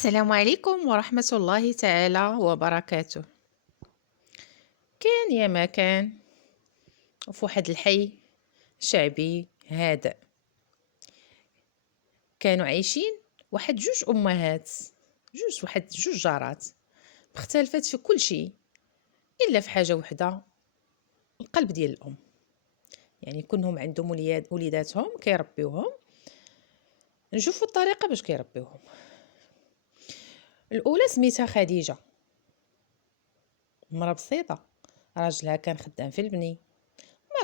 السلام عليكم ورحمة الله تعالى وبركاته. كان يا ما كان في واحد الحي شعبي هادئ، كانوا عايشين واحد جوج أمهات، جوج جارات مختلفات في كل شيء إلا في حاجة وحدة: القلب ديال الأم. يعني كونهم عندهم وليداتهم كيربيوهم، نشوفوا الطريقة باش كيربيوهم. الأولى سميتها خديجة، مرة بسيطة، راجلها كان خدام في البني،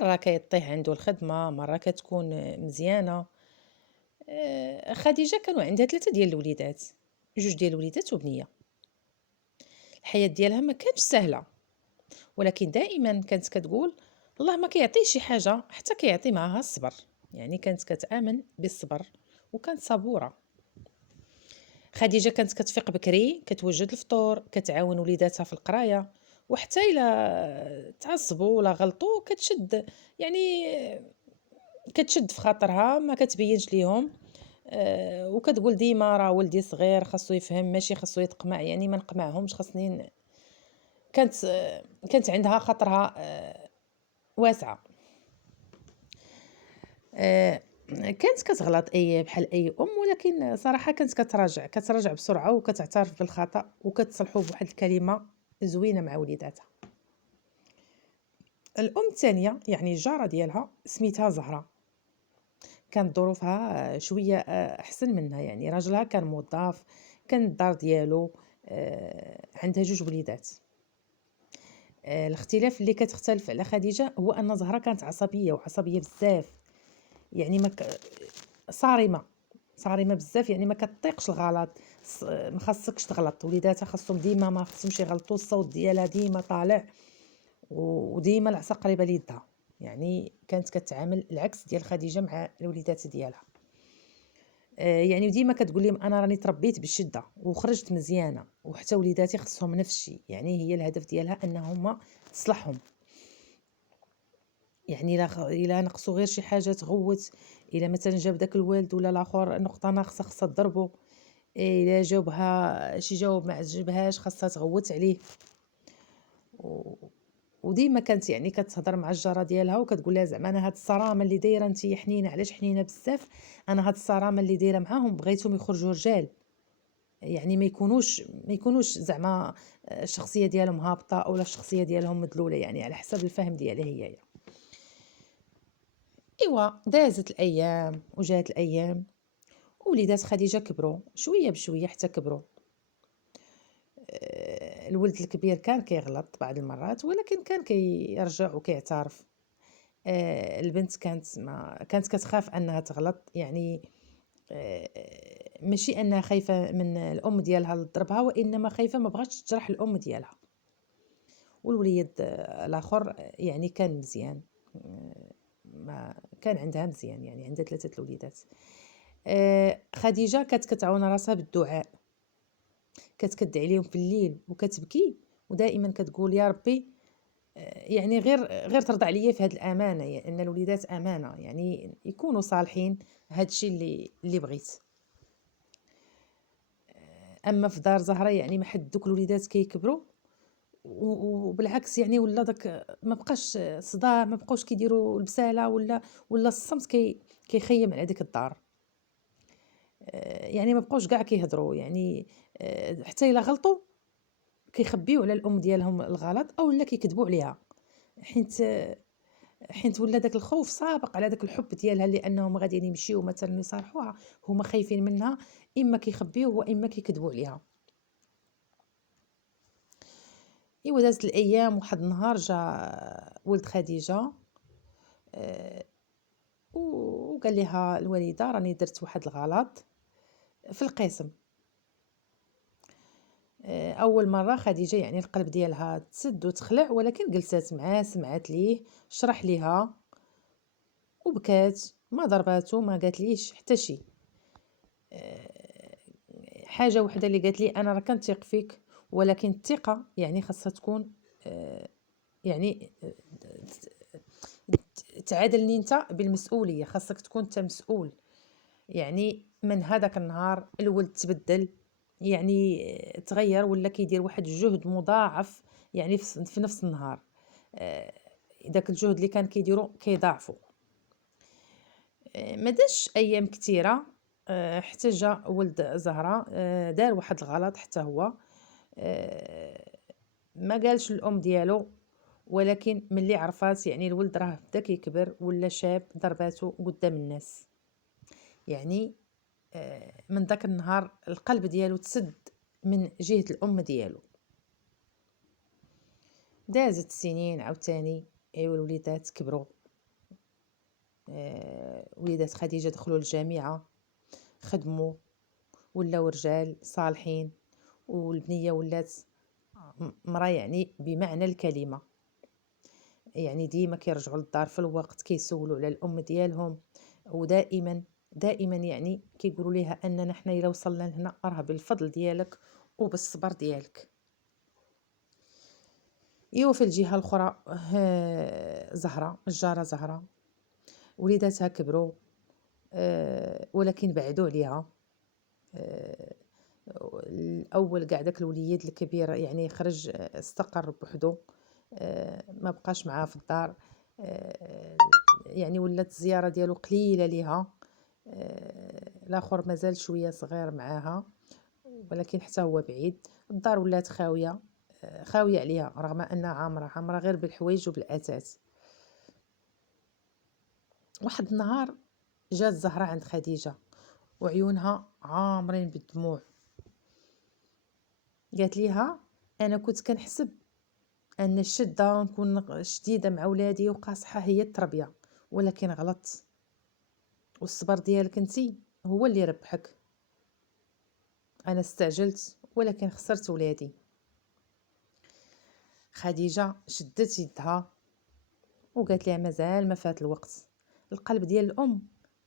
مرة كيطيح عنده الخدمة، مرة كتكون مزيانة. خديجة كانوا عندها 3 ديال الوليدات، جوج ديال الوليدات وبنية. الحياة ديالها ما كانتش سهلة، ولكن دائما كانت كتقول الله ما كيعطي شي حاجة حتى كيعطي معاها الصبر. يعني كانت كتآمن بالصبر وكانت صبورة. خديجة كانت كتفيق بكري، كتوجد الفطور، كتعاون وليداتها في القراية، وحتى إلا تعصبوا ولا غلطوا يعني كتشد في خاطرها، ما كتبينش ليهم. وكتقول ديما راه ولدي صغير خاصو يفهم، ماشي خاصو يتقمع، يعني ما نقمعهمش، خاصني. كانت عندها خاطرها واسعة. آه، كانت كتغلط بحال اي ام، ولكن صراحة كانت كتراجع بسرعة وكتعترف بالخطأ وكتصلحوا بواحد الكلمة زوينة مع وليداتها. الام الثانية يعني الجارة ديالها سميتها زهرة، كانت ظروفها شوية أحسن منها. يعني راجلها كان موظف، كان الدار ديالو، عندها جوج وليدات. الاختلاف اللي كتختلف على خديجة هو أن زهرة كانت عصبية وعصبية بزاف، يعني صارمة بزاف، يعني ما كتطيقش الغلط. ما خاصكش تغلط، وليداتها خاصهم ديما ما خاصهمش يغلطوا، الصوت ديالها ديما طالع وديما العصا قريبة ليدها. يعني كانت كتعامل العكس ديال خديجة مع الوليدات ديالها. يعني ديما كتقول لهم انا راني تربيت بالشده وخرجت مزيانه، وحتى وليداتي خصهم نفس الشيء. يعني هي الهدف ديالها انهم تصلحهم. يعني الا نقصوا غير شي حاجه تغوت، الا مثلا جاب داك الوالد ولا الاخر نقطه ناقصه خصها تضربه، الا جاوبها شي جواب ما عجبهاش خاصها تغوت عليه. وديما كانت يعني كتهضر مع الجاره ديالها وكتقول لها زعما انا هاد الصرامه اللي دايره انت حنينه، علاش حنينه بزاف؟ انا هاد الصرامه اللي دايره معاهم بغيتهم يخرجوا رجال، يعني ما يكونوش زعما الشخصيه ديالهم هابطه اولا الشخصيه ديالهم مدلوله، يعني على حسب الفهم ديالها هي. ايوا دازت الايام وجات الايام، وليدات خديجه كبروا شويه بشويه حتى كبروا. الولد الكبير كان كيغلط بعض المرات، ولكن كان كيرجع وكيعترف. البنت كانت كتخاف انها تغلط، يعني آه، ماشي انها خايفه من الام ديالها اللي تضربها، وانما خايفه ما بغاتش تجرح الام ديالها. والوليد الاخر يعني كان مزيان، ما كان عندها مزيان، يعني عندها 3 الوليدات. خديجه كانت كتعاون راسها بالدعاء، كانت كدعي لهم في الليل وكتبكي، ودائما كتقول يا ربي يعني غير ترضى عليا في هذه الامانه، يعني ان الوليدات امانه، يعني يكونوا صالحين. هذا الشيء اللي بغيت. اما في دار زهره يعني ما حد دوك الوليدات كيكبروا، وبالعكس يعني ولا داك ما بقاش صداع، ما بقاوش كيديروا البساله ولا الصمت كيخيم على ديك الدار. يعني ما بقاوش كاع كيهضروا، يعني حتى الا غلطوا كيخبيو على الام ديالهم الغلط او لا كيكذبوا عليها، حيت ولا داك الخوف سابق على داك الحب ديالها، لانهم غاديين يمشيو مثلا يصارحوها، هما خايفين منها، اما كيخبيوه واما كيكذبوا عليها. ايوا دازت الايام، واحد النهار جا ولد خديجه وقال لها الوالده راني درت واحد الغلط في القسم. اول مره خديجه يعني القلب ديالها تسد وتخلع، ولكن جلسات معاه، سمعت ليه، شرح ليها وبكات، ما ضرباتو، ما قالت ليش حتى شي. حاجه وحده اللي قالت لي انا راه كنثيق فيك، ولكن الثقه يعني خاصها تكون يعني تعادلني انت بالمسؤوليه، خاصك تكون انت مسؤول. يعني من هذاك النهار الولد تبدل، يعني تغير ولا كيدير واحد الجهد مضاعف، يعني في نفس النهار. داك الجهد اللي كان كيديرو كيضاعفو. ما داش ايام كتيره حتى جا ولد زهره دار واحد الغلط حتى هو. ما قالش الام ديالو، ولكن ملي عرفات يعني الولد راه بدا كيكبر ولا شاب، ضرباتو قدام الناس. يعني من داك النهار القلب ديالو تسد من جهة الام ديالو. دازت سنين عاوتاني، ايوا الوليدات كبروا. وليدات خديجة دخلوا الجامعة، خدموا، ولاو رجال صالحين، والبنية ولات مرا يعني بمعنى الكلمة. يعني ديما كيرجعوا للدار في الوقت، كيسولوا على الام ديالهم، ودائما دائما يعني كيقولوا ليها اننا حنا الا وصلنا لهنا راه بالفضل ديالك وبالصبر ديالك. ايوا في الجهه الاخرى زهره، الجاره زهره، وليداتها كبروا ولكن بعدوا عليها. الاول كاع داك الوليد الكبير يعني خرج استقر بوحدو، ما بقاش معاه في الدار. يعني ولات الزياره ديالو قليله ليها. الاخر مازال شويه صغير معاها، ولكن حتى هو بعيد. الدار ولات خاويه، خاويه عليها، رغم انها عامره غير بالحوايج وبالاثاث. واحد النهار جات زهره عند خديجه وعيونها عامرين بالدموع. قالت ليها انا كنت كنحسب ان الشده نكون شديده مع ولادي وقاصحه هي التربيه، ولكن غلط، والصبر ديالك انتي هو اللي ربحك. انا استعجلت ولكن خسرت ولادي. خديجه شدت يدها وقالت لها مازال ما فات الوقت، القلب ديال الام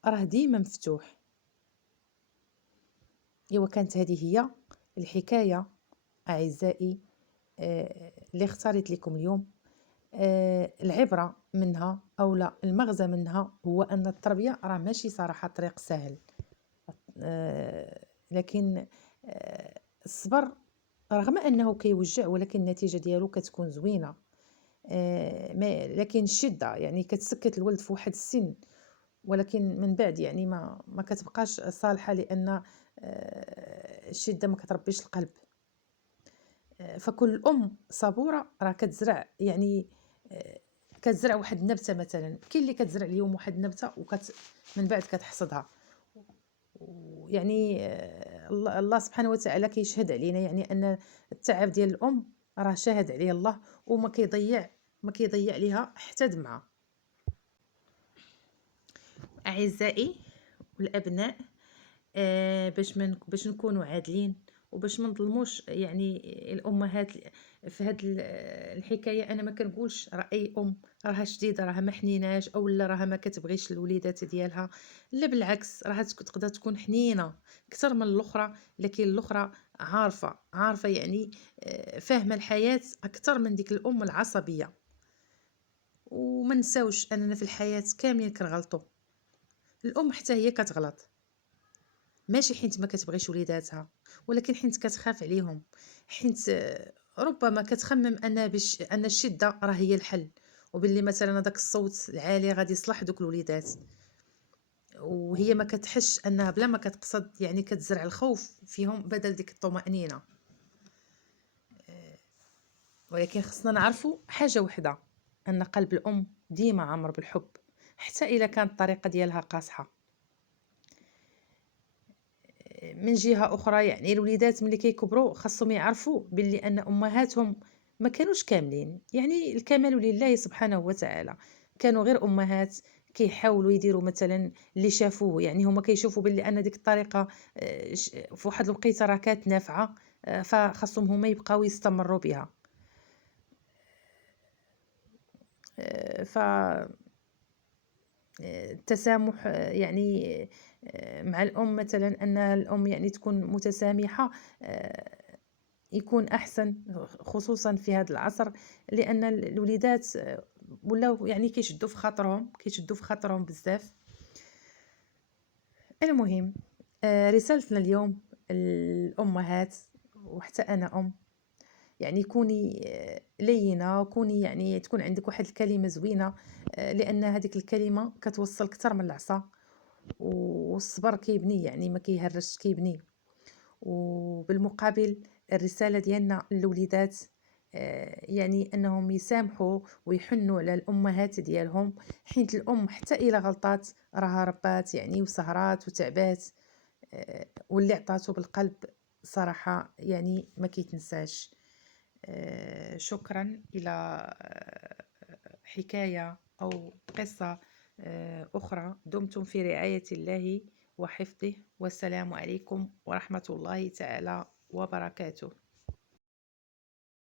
راه ديما مفتوح. ايوا كانت هذه هي الحكايه اعزائي اللي اختاريت لكم اليوم. العبره منها او لا المغزى منها هو ان التربيه راه ماشي صراحه طريق سهل، لكن الصبر رغم انه كيوجع ولكن النتيجه ديالو كتكون زوينه. لكن الشده يعني كتسكت الولد في واحد السن، ولكن من بعد يعني ما كتبقاش صالحه، لان الشده ما كتربيش القلب. فكل ام صبوره راه كتزرع يعني كتزرع واحد النبته. مثلا كاين اللي كتزرع اليوم واحد النبته من بعد كتحصدها. يعني الله سبحانه وتعالى كيشهد علينا، يعني ان التعب ديال الام راه شاهد عليه الله، وما كيضيع ليها حتى دمعه. اعزائي والابناء، باش نكونوا عادلين وباش ما نظلموش يعني الامهات في هذه الحكايه. انا ما كنقولش راي ام راها شديده، راها ما حنيناش، او لا راها ما كتبغيش الوليدات ديالها. لا بالعكس، راها تقدر تكون حنينه اكثر من الاخرى، لكن الاخرى عارفه يعني فاهمه الحياه اكثر من ديك الام العصبيه. وما نساوش اننا في الحياه كاملين كنغلطوا، الام حتى هي كتغلط، ماشي حيت ما كتبغيش وليداتها، ولكن حيت كتخاف عليهم، حيت ربما كتخمم ان الشده راه هي الحل، وباللي مثلا داك الصوت العالي غادي يصلح دوك الوليدات، وهي ما كتحش انها بلا ما كتقصد يعني كتزرع الخوف فيهم بدل ديك الطمأنينة. ولكن خصنا نعرفوا حاجه وحده، ان قلب الام ديما عامر بالحب حتى اذا كانت الطريقه ديالها قاصحه. من جهه اخرى يعني الوليدات ملي كيكبروا خاصهم يعرفوا باللي ان امهاتهم ما كانوش كاملين، يعني الكمال لله سبحانه وتعالى، كانوا غير امهات كيحاولوا يديروا مثلا اللي شافوه. يعني هما كيشوفوا باللي ان ديك الطريقه في واحد الوقيته راه كانت نافعه، فخاصهم هما يبقاو يستمروا بها. ف التسامح يعني مع الأم، مثلا أن الأم يعني تكون متسامحة يكون أحسن، خصوصا في هذا العصر، لأن الوليدات ولاو يعني كيشدوا في خاطرهم بزاف. المهم رسالتنا اليوم الأمهات، وحتى أنا يعني كوني لينة، كوني يعني تكون عندك واحد الكلمة زوينة، لأن هذيك الكلمة كتوصل أكثر من العصا، والصبر كيبني، يعني ما كيهرش، كيبني. وبالمقابل الرسالة ديالنا للوليدات يعني أنهم يسامحوا ويحنوا على الأمهات ديالهم، حيت الأم حتى إلى غلطات راها ربات يعني، وسهرات وتعبات، واللي عطاتو بالقلب صراحة يعني ما كيتنساش. شكرا. إلى حكاية أو قصة أخرى. دمتم في رعاية الله وحفظه، والسلام عليكم ورحمة الله تعالى وبركاته.